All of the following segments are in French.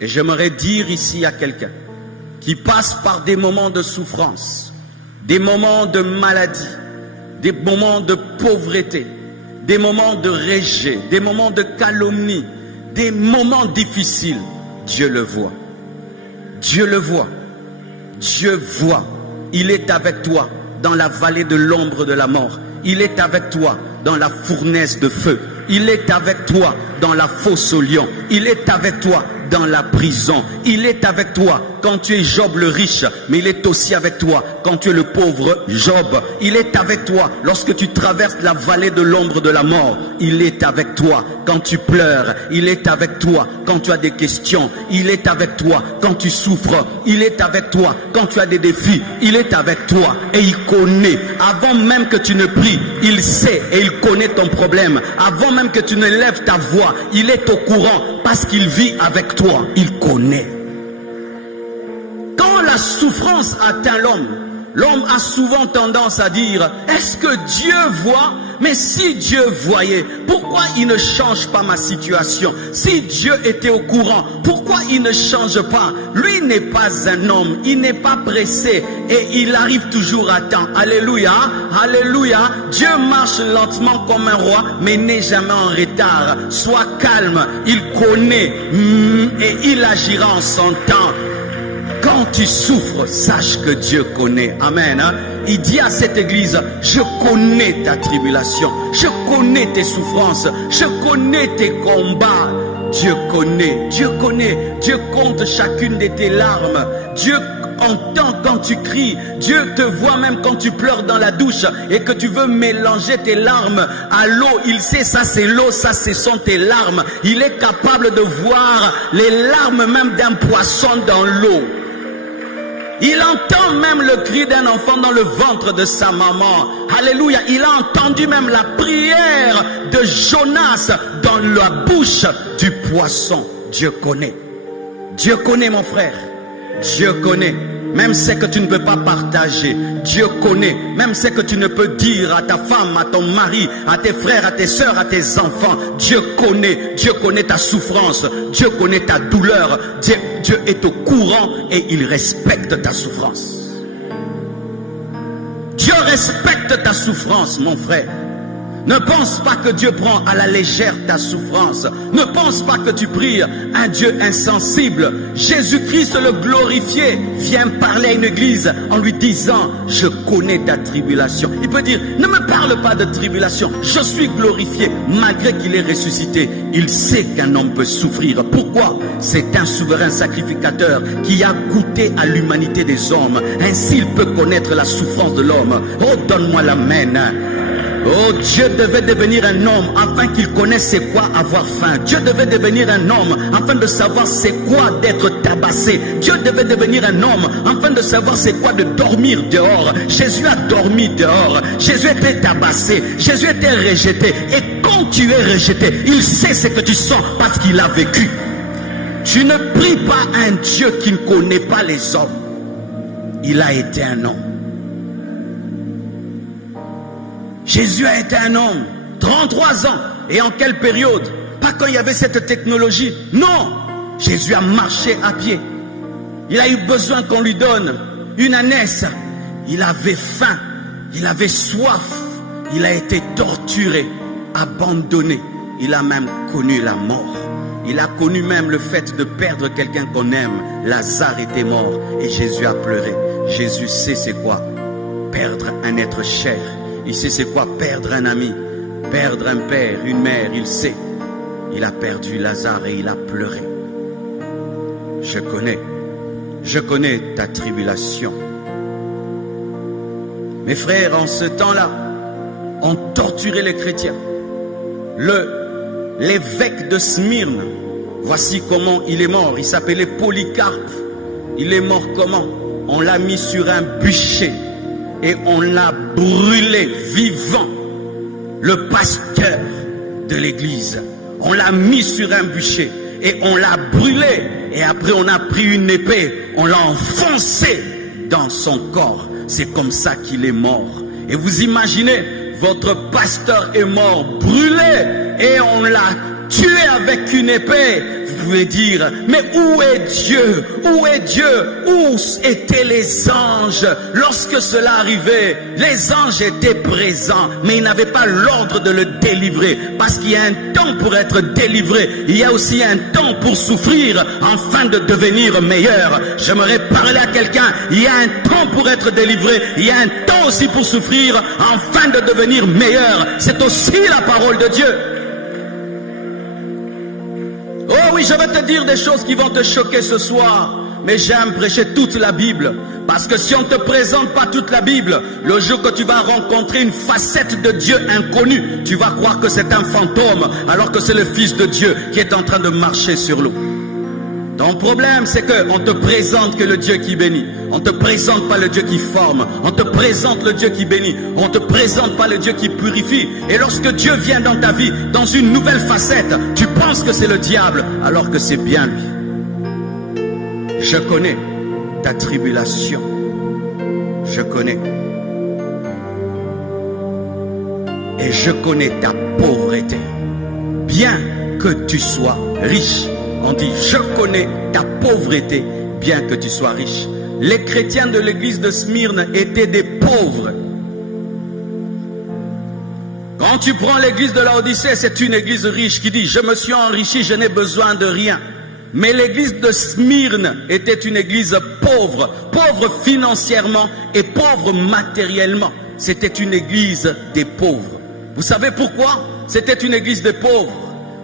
Et j'aimerais dire ici à quelqu'un qui passe par des moments de souffrance, des moments de maladie, des moments de pauvreté, des moments de rejet, des moments de calomnie, des moments difficiles, Dieu le voit. Dieu le voit. Dieu voit. Il est avec toi dans la vallée de l'ombre de la mort. Il est avec toi dans la fournaise de feu. Il est avec toi dans la fosse aux lions. Il est avec toi dans la prison. Il est avec toi quand tu es Job le riche, mais il est aussi avec toi quand tu es le pauvre Job. Il est avec toi lorsque tu traverses la vallée de l'ombre de la mort. Il est avec toi quand tu pleures. Il est avec toi quand tu as des questions. Il est avec toi quand tu souffres. Il est avec toi quand tu as des défis. Il est avec toi et il connaît. Avant même que tu ne pries, il sait et il connaît ton problème. Avant même que tu ne lèves ta voix, il est au courant parce qu'il vit avec toi. Il connaît. Quand la souffrance atteint l'homme, l'homme a souvent tendance à dire, est-ce que Dieu voit? Mais si Dieu voyait, pourquoi il ne change pas ma situation? Si Dieu était au courant, pourquoi il ne change pas? Lui n'est pas un homme, il n'est pas pressé et il arrive toujours à temps. Alléluia, alléluia. Dieu marche lentement comme un roi, mais n'est jamais en retard. Sois calme, il connaît et il agira en son temps. Quand tu souffres, sache que Dieu connaît. Amen. Il dit à cette église, je connais ta tribulation, je connais tes souffrances, je connais tes combats. Dieu connaît, Dieu connaît, Dieu compte chacune de tes larmes. Dieu entend quand tu cries, Dieu te voit même quand tu pleures dans la douche et que tu veux mélanger tes larmes à l'eau. Il sait ça c'est l'eau, ça ce sont tes larmes. Il est capable de voir les larmes même d'un poisson dans l'eau. Il entend même le cri d'un enfant dans le ventre de sa maman. Alléluia. Il a entendu même la prière de Jonas dans la bouche du poisson. Dieu connaît. Dieu connaît mon frère. Dieu connaît. Même ce que tu ne peux pas partager, Dieu connaît. Même ce que tu ne peux dire à ta femme, à ton mari, à tes frères, à tes soeurs, à tes enfants, Dieu connaît. Dieu connaît ta souffrance. Dieu connaît ta douleur. Dieu est au courant et il respecte ta souffrance. Dieu respecte ta souffrance, mon frère. Ne pense pas que Dieu prend à la légère ta souffrance. Ne pense pas que tu pries un Dieu insensible. Jésus-Christ le glorifié vient parler à une église en lui disant, je connais ta tribulation. Il peut dire, ne me parle pas de tribulation. Je suis glorifié malgré qu'il est ressuscité. Il sait qu'un homme peut souffrir. Pourquoi? C'est un souverain sacrificateur qui a goûté à l'humanité des hommes. Ainsi il peut connaître la souffrance de l'homme. Oh, donne-moi l'amen. Oh, Dieu devait devenir un homme afin qu'il connaisse c'est quoi avoir faim. Dieu devait devenir un homme afin de savoir c'est quoi d'être tabassé. Dieu devait devenir un homme afin de savoir c'est quoi de dormir dehors. Jésus a dormi dehors. Jésus était tabassé. Jésus était rejeté. Et quand tu es rejeté, il sait ce que tu sens parce qu'il a vécu. Tu ne pries pas un Dieu qui ne connaît pas les hommes. Il a été un homme. Jésus a été un homme, 33 ans. Et en quelle période? Pas quand il y avait cette technologie. Non, Jésus a marché à pied. Il a eu besoin qu'on lui donne une ânesse. Il avait faim, il avait soif. Il a été torturé, abandonné. Il a même connu la mort. Il a connu même le fait de perdre quelqu'un qu'on aime. Lazare était mort et Jésus a pleuré. Jésus sait c'est quoi perdre un être cher. Il sait c'est quoi perdre un ami, perdre un père, une mère, il sait. Il a perdu Lazare et il a pleuré. Je connais ta tribulation. Mes frères, en ce temps-là, on torturait les chrétiens. L'évêque de Smyrne, voici comment il est mort. Il s'appelait Polycarpe. Il est mort comment? On l'a mis sur un bûcher. Et on l'a brûlé vivant, le pasteur de l'église. On l'a mis sur un bûcher et on l'a brûlé. Et après on a pris une épée, on l'a enfoncé dans son corps. C'est comme ça qu'il est mort. Et vous imaginez, votre pasteur est mort, brûlé. Et on l'a tuer avec une épée. Vous pouvez dire, mais où est Dieu? Où est Dieu? Où étaient les anges lorsque cela arrivait? Les anges étaient présents, mais ils n'avaient pas l'ordre de le délivrer. Parce qu'il y a un temps pour être délivré. Il y a aussi un temps pour souffrir afin de devenir meilleur. J'aimerais parler à quelqu'un. Il y a un temps pour être délivré. Il y a un temps aussi pour souffrir afin de devenir meilleur. C'est aussi la parole de Dieu. Oh oui, je vais te dire des choses qui vont te choquer ce soir. Mais j'aime prêcher toute la Bible. Parce que si on ne te présente pas toute la Bible, le jour que tu vas rencontrer une facette de Dieu inconnue, tu vas croire que c'est un fantôme, alors que c'est le Fils de Dieu qui est en train de marcher sur l'eau. Ton problème, c'est qu'on te présente que le Dieu qui bénit. On ne te présente pas le Dieu qui forme. On te présente le Dieu qui bénit. On ne te présente pas le Dieu qui purifie. Et lorsque Dieu vient dans ta vie, dans une nouvelle facette, tu penses que c'est le diable, alors que c'est bien lui. Je connais ta tribulation. Je connais. Et je connais ta pauvreté. Bien que tu sois riche. On dit, je connais ta pauvreté, bien que tu sois riche. Les chrétiens de l'église de Smyrne étaient des pauvres. Quand tu prends l'église de Laodicée, c'est une église riche qui dit, je me suis enrichi, je n'ai besoin de rien. Mais l'église de Smyrne était une église pauvre, pauvre financièrement et pauvre matériellement. C'était une église des pauvres. Vous savez pourquoi? C'était une église des pauvres.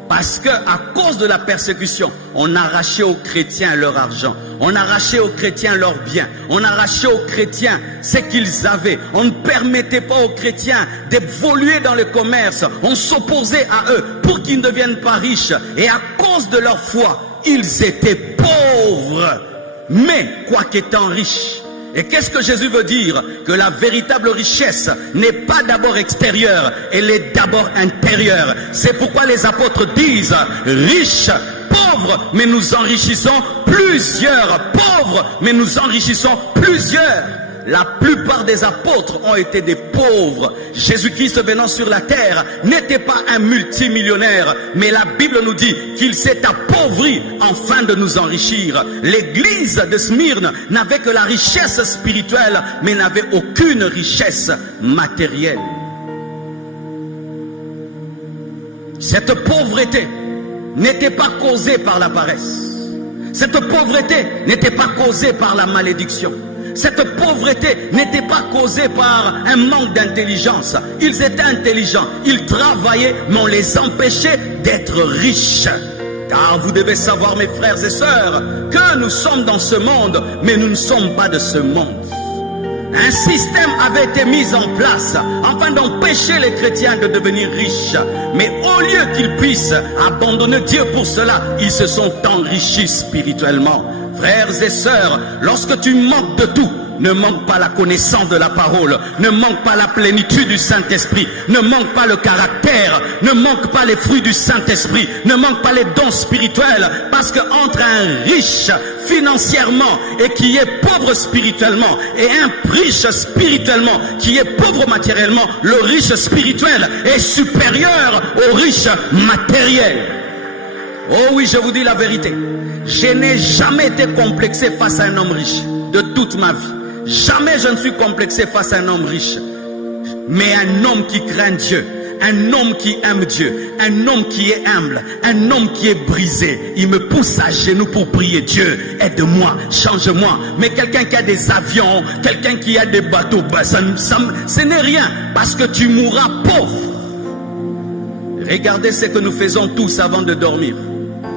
Parce que à cause de la persécution, on arrachait aux chrétiens leur argent, on arrachait aux chrétiens leurs biens, on arrachait aux chrétiens ce qu'ils avaient. On ne permettait pas aux chrétiens d'évoluer dans le commerce. On s'opposait à eux pour qu'ils ne deviennent pas riches. Et à cause de leur foi, ils étaient pauvres, mais quoi qu'étant riches. Et qu'est-ce que Jésus veut dire? Que la véritable richesse n'est pas d'abord extérieure, elle est d'abord intérieure. C'est pourquoi les apôtres disent, riches, pauvres, mais nous enrichissons plusieurs. Pauvres, mais nous enrichissons plusieurs. La plupart des apôtres ont été des pauvres. Jésus-Christ venant sur la terre n'était pas un multimillionnaire, mais la Bible nous dit qu'il s'est appauvri afin de nous enrichir. L'église de Smyrne n'avait que la richesse spirituelle, mais n'avait aucune richesse matérielle. Cette pauvreté n'était pas causée par la paresse. Cette pauvreté n'était pas causée par la malédiction. Cette pauvreté n'était pas causée par un manque d'intelligence. Ils étaient intelligents, ils travaillaient, mais on les empêchait d'être riches. Car vous devez savoir, mes frères et sœurs, que nous sommes dans ce monde, mais nous ne sommes pas de ce monde. Un système avait été mis en place afin d'empêcher les chrétiens de devenir riches. Mais au lieu qu'ils puissent abandonner Dieu pour cela, ils se sont enrichis spirituellement. Frères et sœurs, lorsque tu manques de tout, ne manque pas la connaissance de la parole, ne manque pas la plénitude du Saint-Esprit, ne manque pas le caractère, ne manque pas les fruits du Saint-Esprit, ne manque pas les dons spirituels, parce que entre un riche financièrement et qui est pauvre spirituellement, et un riche spirituellement qui est pauvre matériellement, le riche spirituel est supérieur au riche matériel. Oh oui, je vous dis la vérité. Je n'ai jamais été complexé face à un homme riche de toute ma vie. Jamais je ne suis complexé face à un homme riche. Mais un homme qui craint Dieu, un homme qui aime Dieu, un homme qui est humble, un homme qui est brisé, il me pousse à genoux pour prier. Dieu, aide-moi, change-moi. Mais quelqu'un qui a des avions, quelqu'un qui a des bateaux, ce n'est rien, parce que tu mourras pauvre. Regardez ce que nous faisons tous avant de dormir.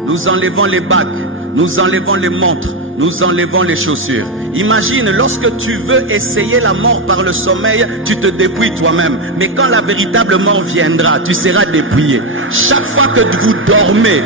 Nous enlevons les bagues, nous enlevons les montres, nous enlevons les chaussures. Imagine, lorsque tu veux essayer la mort par le sommeil, tu te dépouilles toi-même. Mais quand la véritable mort viendra, tu seras dépouillé. Chaque fois que vous dormez,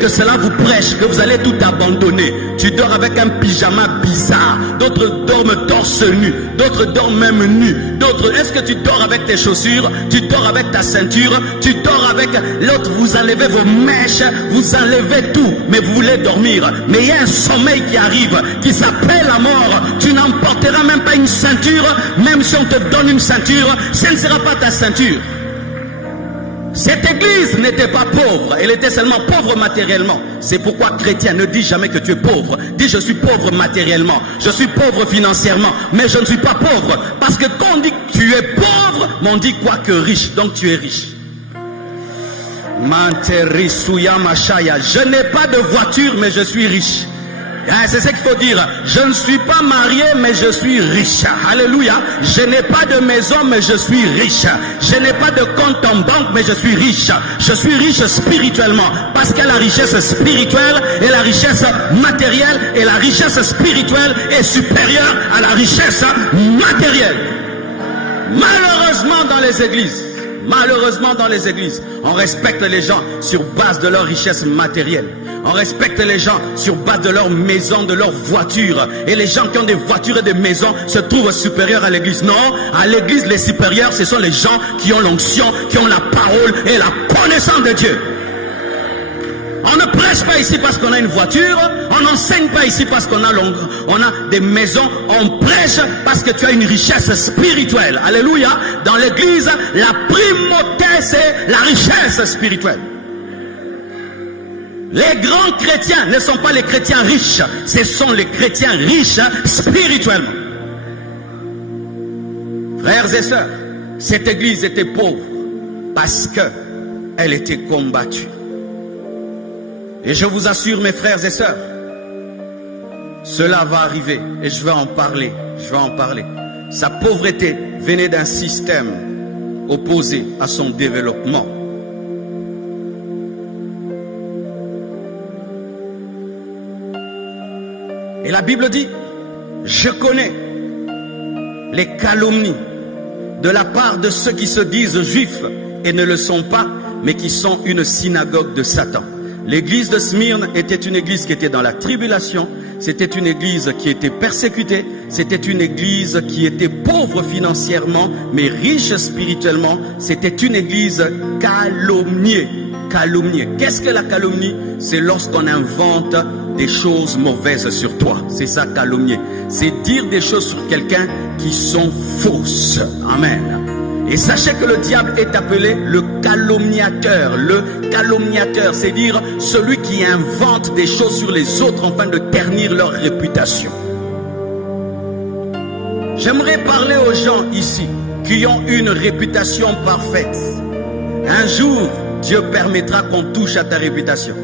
que cela vous prêche, que vous allez tout abandonner. Tu dors avec un pyjama bizarre, d'autres dorment torse nu, d'autres dorment même nus, d'autres, est-ce que tu dors avec tes chaussures, tu dors avec ta ceinture, tu dors avec l'autre, vous enlevez vos mèches, vous enlevez tout, mais vous voulez dormir. Mais il y a un sommeil qui arrive, qui s'appelle la mort. Tu n'emporteras même pas une ceinture, même si on te donne une ceinture, ce ne sera pas ta ceinture. Cette église n'était pas pauvre, elle était seulement pauvre matériellement. C'est pourquoi chrétien, ne dis jamais que tu es pauvre. Dis je suis pauvre matériellement, je suis pauvre financièrement, mais je ne suis pas pauvre. Parce que quand on dit que tu es pauvre, on dit quoi que riche, donc tu es riche. Je n'ai pas de voiture, mais je suis riche. C'est ce qu'il faut dire. Je ne suis pas marié, mais je suis riche. Alléluia. Je n'ai pas de maison, mais je suis riche. Je n'ai pas de compte en banque, mais je suis riche. Je suis riche spirituellement. Parce que la richesse spirituelle et la richesse matérielle et la richesse spirituelle est supérieure à la richesse matérielle. Malheureusement dans les églises, on respecte les gens sur base de leur richesse matérielle. On respecte les gens sur base de leur maison, de leur voiture. Et les gens qui ont des voitures et des maisons se trouvent supérieurs à l'église. Non, à l'église, les supérieurs, ce sont les gens qui ont l'onction, qui ont la parole et la connaissance de Dieu. On ne prêche pas ici parce qu'on a une voiture. On n'enseigne pas ici parce qu'on a des maisons. On prêche parce que tu as une richesse spirituelle. Alléluia. Dans l'église, la primauté, c'est la richesse spirituelle. Les grands chrétiens ne sont pas les chrétiens riches. Ce sont les chrétiens riches spirituellement. Frères et sœurs, cette église était pauvre parce qu'elle était combattue. Et je vous assure, mes frères et sœurs, cela va arriver et je vais en parler. Sa pauvreté venait d'un système opposé à son développement. Et la Bible dit, je connais les calomnies de la part de ceux qui se disent juifs et ne le sont pas, mais qui sont une synagogue de Satan. L'église de Smyrne était une église qui était dans la tribulation, c'était une église qui était persécutée, c'était une église qui était pauvre financièrement, mais riche spirituellement, c'était une église calomniée. Qu'est-ce que la calomnie? C'est lorsqu'on invente des choses mauvaises sur toi. C'est ça, calomnier. C'est dire des choses sur quelqu'un qui sont fausses. Amen. Et sachez que le diable est appelé le calomniateur. Le calomniateur, c'est dire celui qui invente des choses sur les autres afin de ternir leur réputation. J'aimerais parler aux gens ici qui ont une réputation parfaite. Un jour, Dieu permettra qu'on touche à ta réputation.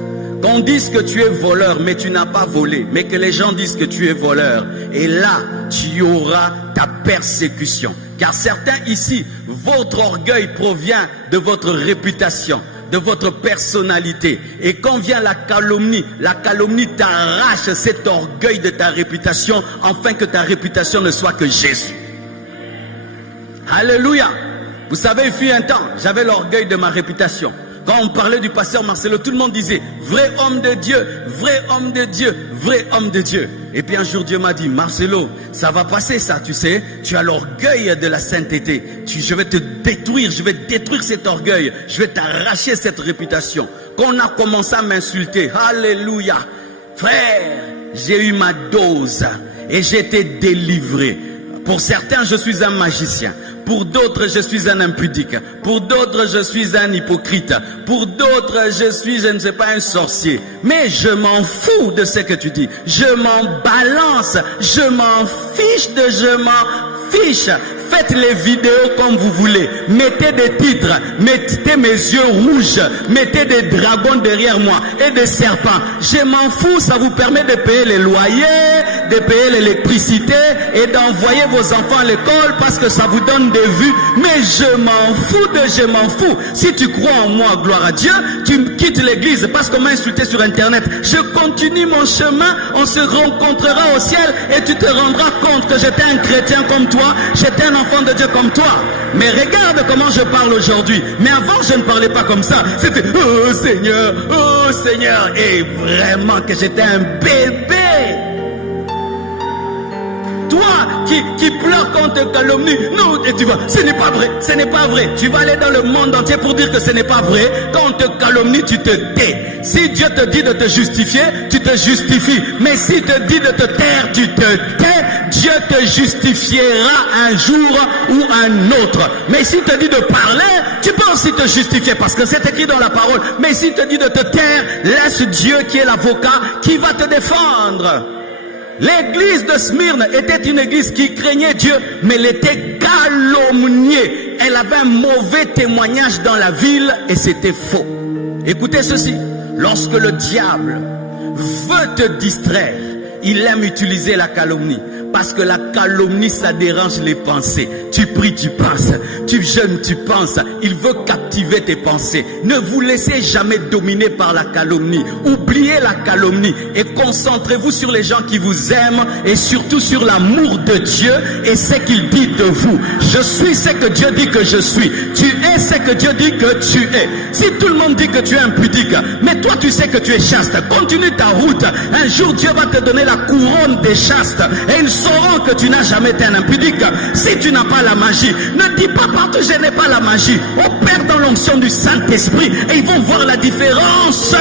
Qu'on dise que tu es voleur, mais tu n'as pas volé, mais que les gens disent que tu es voleur. Et là, tu auras ta persécution. Car certains ici, votre orgueil provient de votre réputation, de votre personnalité. Et quand vient la calomnie t'arrache cet orgueil de ta réputation, afin que ta réputation ne soit que Jésus. Alléluia. Vous savez, il fut un temps, j'avais l'orgueil de ma réputation. Quand on parlait du pasteur Marcelo, tout le monde disait « Vrai homme de Dieu, vrai homme de Dieu, vrai homme de Dieu ». Et puis un jour Dieu m'a dit « Marcelo, ça va passer ça, tu sais. Tu as l'orgueil de la sainteté. Je vais te détruire, je vais détruire cet orgueil. Je vais t'arracher cette réputation. » Quand on a commencé à m'insulter, alléluia. Frère, j'ai eu ma dose et j'ai été délivré. Pour certains, je suis un magicien. Pour d'autres, je suis un impudique. Pour d'autres, je suis un hypocrite. Pour d'autres, je suis, je ne sais pas, un sorcier. Mais je m'en fous de ce que tu dis. Je m'en balance. Je m'en fiche de je m'en fiche. Faites les vidéos comme vous voulez. Mettez des titres. Mettez mes yeux rouges. Mettez des dragons derrière moi et des serpents. Je m'en fous. Ça vous permet de payer les loyers, de payer l'électricité et d'envoyer vos enfants à l'école parce que ça vous donne des vues. Mais je m'en fous de je m'en fous. Si tu crois en moi, gloire à Dieu, tu quittes l'église parce qu'on m'a insulté sur internet. Je continue mon chemin. On se rencontrera au ciel et tu te rendras compte que j'étais un chrétien comme toi. J'étais un enfant de Dieu comme toi. Mais regarde comment je parle aujourd'hui. Mais avant, je ne parlais pas comme ça. C'était oh Seigneur. Et vraiment que j'étais un bébé. Toi qui pleures quand on te calomnie, non, et tu vas, ce n'est pas vrai, ce n'est pas vrai. Tu vas aller dans le monde entier pour dire que ce n'est pas vrai. Quand on te calomnie, tu te tais. Si Dieu te dit de te justifier, tu te justifies. Mais s'il te dit de te taire, tu te tais. Dieu te justifiera un jour ou un autre. Mais s'il te dit de parler, tu peux aussi te justifier parce que c'est écrit dans la parole. Mais s'il te dit de te taire, laisse Dieu qui est l'avocat qui va te défendre. L'église de Smyrne était une église qui craignait Dieu, mais elle était calomniée. Elle avait un mauvais témoignage dans la ville et c'était faux. Écoutez ceci, lorsque le diable veut te distraire, il aime utiliser la calomnie. Parce que la calomnie, ça dérange les pensées. Tu pries, tu penses. Tu jeûnes, tu penses. Il veut captiver tes pensées. Ne vous laissez jamais dominer par la calomnie. Oubliez la calomnie et concentrez-vous sur les gens qui vous aiment et surtout sur l'amour de Dieu et ce qu'il dit de vous. Je suis ce que Dieu dit que je suis. Tu es ce que Dieu dit que tu es. Si tout le monde dit que tu es impudique, mais toi tu sais que tu es chaste, continue ta route. Un jour Dieu va te donner la couronne des chastes et ils sauront que tu n'as jamais été un impudique. Si tu n'as pas la magie, ne dis pas partout je n'ai pas la magie. Opère dans l'onction du Saint-Esprit et ils vont voir la différence.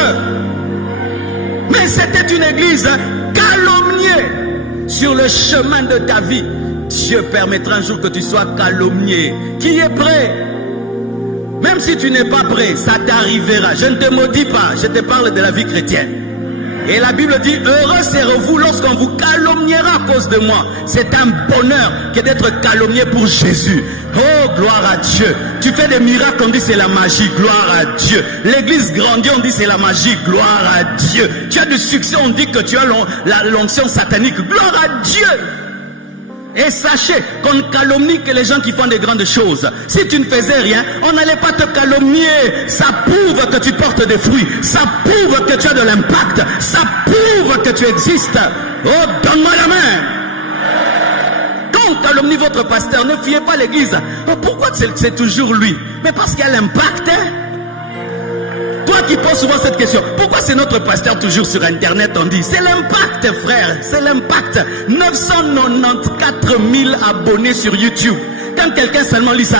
Mais c'était une église calomniée sur le chemin de ta vie. Dieu permettra un jour que tu sois calomnié. Qui est prêt? Même si tu n'es pas prêt, ça t'arrivera. Je ne te maudis pas, je te parle de la vie chrétienne. Et la Bible dit, heureux serez-vous lorsqu'on vous calomniera à cause de moi. C'est un bonheur que d'être calomnié pour Jésus. Oh, gloire à Dieu. Tu fais des miracles, on dit c'est la magie, gloire à Dieu. L'église grandit, on dit c'est la magie, gloire à Dieu. Tu as du succès, on dit que tu as l'onction satanique, gloire à Dieu. Et sachez qu'on ne calomnie que les gens qui font des grandes choses. Si tu ne faisais rien, on n'allait pas te calomnier. Ça prouve que tu portes des fruits. Ça prouve que tu as de l'impact. Ça prouve que tu existes. Oh, donne-moi la main. Quand on calomnie votre pasteur, ne fuyez pas l'église. Oh, pourquoi c'est toujours lui? Mais parce qu'il y a l'impact, hein? Toi qui poses souvent cette question, pourquoi c'est notre pasteur toujours sur internet? On dit, c'est l'impact, frère, c'est l'impact. 994 000 abonnés sur YouTube. Quand quelqu'un seulement lit ça,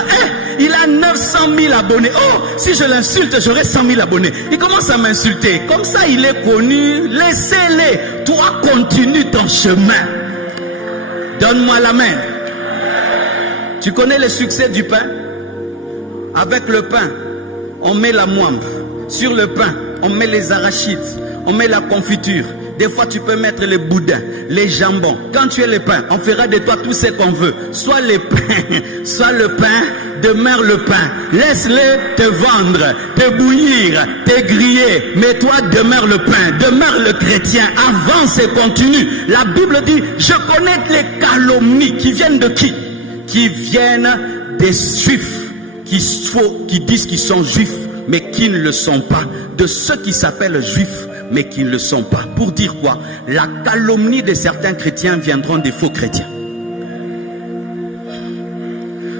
il a 900 000 abonnés. Oh, si je l'insulte, j'aurai 100 000 abonnés. Il commence à m'insulter. Comme ça, il est connu. Laissez-les. Toi, continue ton chemin. Donne-moi la main. Tu connais le succès du pain? Avec le pain, on met la moimbe. Sur le pain, on met les arachides, on met la confiture. Des fois, tu peux mettre les boudins, les jambons. Quand tu es le pain, on fera de toi tout ce qu'on veut. Soit les pains, soit le pain, demeure le pain. Laisse-le te vendre, te bouillir, te griller. Mais toi, demeure le pain, demeure le chrétien. Avance et continue. La Bible dit, je connais les calomnies qui viennent de qui? Qui viennent des juifs, qui disent qu'ils sont juifs, mais qui ne le sont pas, de ceux qui s'appellent juifs, mais qui ne le sont pas. Pour dire quoi? La calomnie de certains chrétiens viendront des faux chrétiens.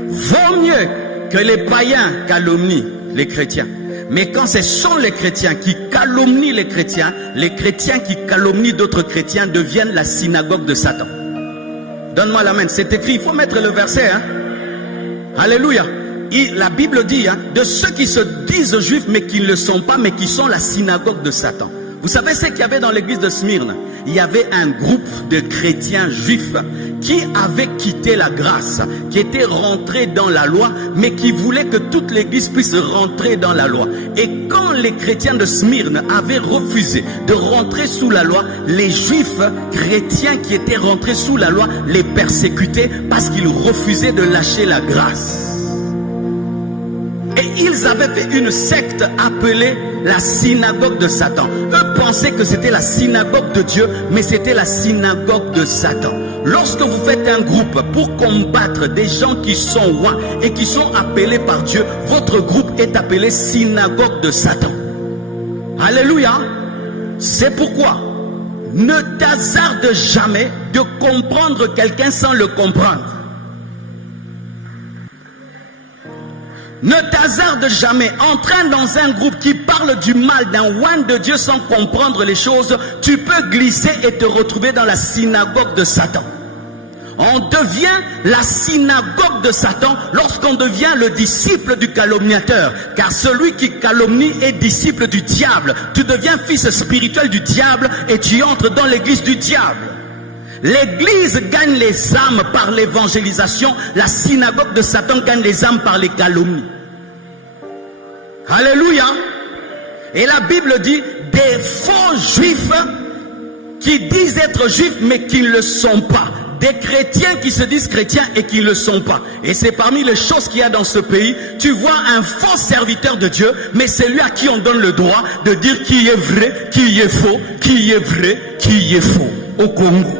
Vaut mieux que les païens calomnient les chrétiens. Mais quand ce sont les chrétiens qui calomnient les chrétiens qui calomnient d'autres chrétiens deviennent la synagogue de Satan. Donne-moi la main, c'est écrit, il faut mettre le verset. Hein? Alléluia. Et la Bible dit, de ceux qui se disent juifs, mais qui ne le sont pas, mais qui sont la synagogue de Satan. Vous savez ce qu'il y avait dans l'église de Smyrne? Il y avait un groupe de chrétiens juifs qui avaient quitté la grâce, qui étaient rentrés dans la loi, mais qui voulaient que toute l'église puisse rentrer dans la loi. Et quand les chrétiens de Smyrne avaient refusé de rentrer sous la loi, les juifs chrétiens qui étaient rentrés sous la loi les persécutaient parce qu'ils refusaient de lâcher la grâce. Et ils avaient fait une secte appelée la synagogue de Satan. Eux pensaient que c'était la synagogue de Dieu, mais c'était la synagogue de Satan. Lorsque vous faites un groupe pour combattre des gens qui sont loin et qui sont appelés par Dieu, votre groupe est appelé synagogue de Satan. Alléluia. C'est pourquoi ne t'hasarde jamais de comprendre quelqu'un sans le comprendre. Ne t'hasarde jamais. Entraîne dans un groupe qui parle du mal d'un oint de Dieu sans comprendre les choses. Tu peux glisser et te retrouver dans la synagogue de Satan. On devient la synagogue de Satan lorsqu'on devient le disciple du calomniateur. Car celui qui calomnie est disciple du diable. Tu deviens fils spirituel du diable et tu entres dans l'église du diable. L'église gagne les âmes par l'évangélisation. La synagogue de Satan gagne les âmes par les calomnies. Alléluia. Et la Bible dit des faux juifs qui disent être juifs mais qui ne le sont pas. Des chrétiens qui se disent chrétiens et qui ne le sont pas. Et c'est parmi les choses qu'il y a dans ce pays. Tu vois un faux serviteur de Dieu, mais c'est lui à qui on donne le droit de dire qui est vrai, qui est faux, qui est vrai, qui est faux. Au Congo.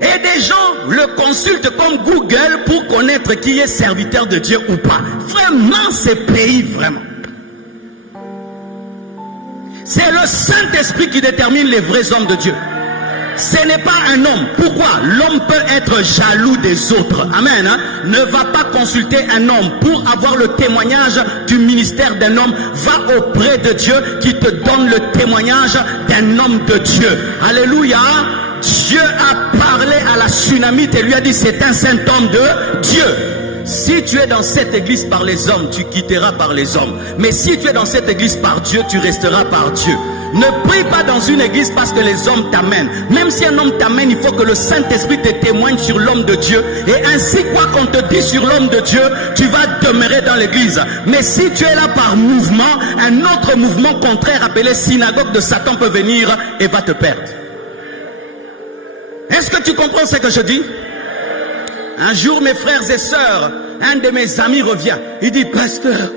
Et des gens le consultent comme Google pour connaître qui est serviteur de Dieu ou pas. Vraiment, ces pays, vraiment. C'est le Saint-Esprit qui détermine les vrais hommes de Dieu. Ce n'est pas un homme. Pourquoi? L'homme peut être jaloux des autres. Amen. Hein? Ne va pas consulter un homme pour avoir le témoignage du ministère d'un homme. Va auprès de Dieu qui te donne le témoignage d'un homme de Dieu. Alléluia. Dieu a parlé à la Sunamite et lui a dit c'est un saint homme de Dieu. Si tu es dans cette église par les hommes, tu quitteras par les hommes. Mais si tu es dans cette église par Dieu, tu resteras par Dieu. Ne prie pas dans une église parce que les hommes t'amènent. Même si un homme t'amène, il faut que le Saint-Esprit te témoigne sur l'homme de Dieu. Et ainsi, quoi qu'on te dise sur l'homme de Dieu, tu vas demeurer dans l'église. Mais si tu es là par mouvement, un autre mouvement contraire appelé synagogue de Satan peut venir et va te perdre. Est-ce que tu comprends ce que je dis? Un jour, mes frères et sœurs, un de mes amis revient. Il dit, pasteur,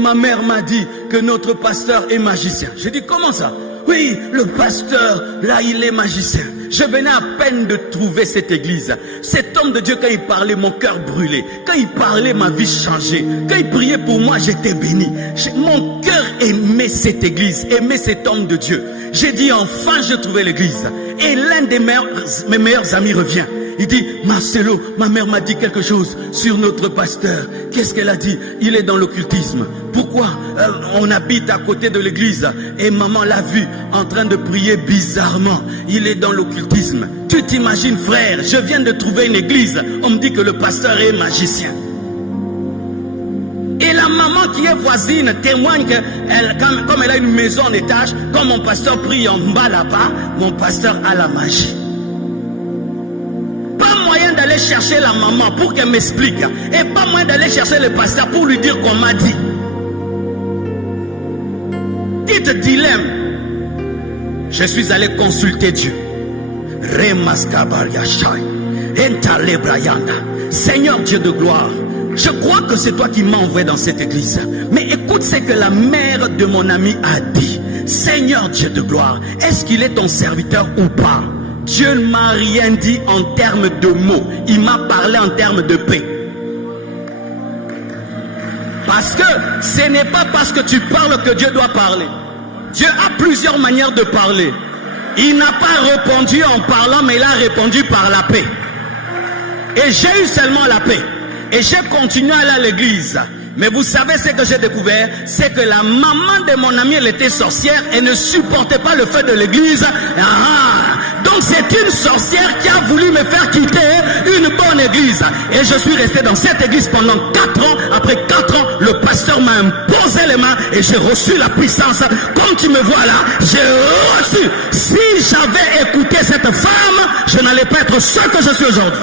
ma mère m'a dit que notre pasteur est magicien. Je dis, comment ça? Oui, le pasteur, là, il est magicien. Je venais à peine de trouver cette église. Cet homme de Dieu, quand il parlait, mon cœur brûlait. Quand il parlait, ma vie changeait. Quand il priait pour moi, j'étais béni. Mon cœur aimait cette église, aimait cet homme de Dieu. J'ai dit, enfin, j'ai trouvé l'église. Et l'un de mes meilleurs amis revient. Il dit, Marcelo, ma mère m'a dit quelque chose sur notre pasteur. Qu'est-ce qu'elle a dit? Il est dans l'occultisme. Pourquoi? On habite à côté de l'église et maman l'a vu en train de prier bizarrement. Il est dans l'occultisme. Tu t'imagines, frère, je viens de trouver une église. On me dit que le pasteur est magicien. Et la maman qui est voisine témoigne que comme elle a une maison en étage, quand mon pasteur prie en bas là-bas, mon pasteur a la magie. Pas moyen d'aller chercher la maman pour qu'elle m'explique. Et pas moyen d'aller chercher le pasteur pour lui dire qu'on m'a dit. Dites dilemme. Je suis allé consulter Dieu. Seigneur Dieu de gloire, je crois que c'est toi qui m'as envoyé dans cette église. Mais écoute ce que la mère de mon ami a dit. Seigneur Dieu de gloire, est-ce qu'il est ton serviteur ou pas? Dieu ne m'a rien dit en termes de mots. Il m'a parlé en termes de paix. Parce que ce n'est pas parce que tu parles que Dieu doit parler. Dieu a plusieurs manières de parler. Il n'a pas répondu en parlant, mais il a répondu par la paix. Et j'ai eu seulement la paix. Et j'ai continué à aller à l'église. Mais vous savez ce que j'ai découvert? C'est que la maman de mon ami, elle était sorcière et ne supportait pas le fait de l'église. Donc c'est une sorcière qui a voulu me faire quitter une bonne église. Et je suis resté dans cette église pendant 4 ans. Après 4 ans, le pasteur m'a imposé les mains et j'ai reçu la puissance. Comme tu me vois là, j'ai reçu. Si j'avais écouté cette femme, je n'allais pas être ce que je suis aujourd'hui.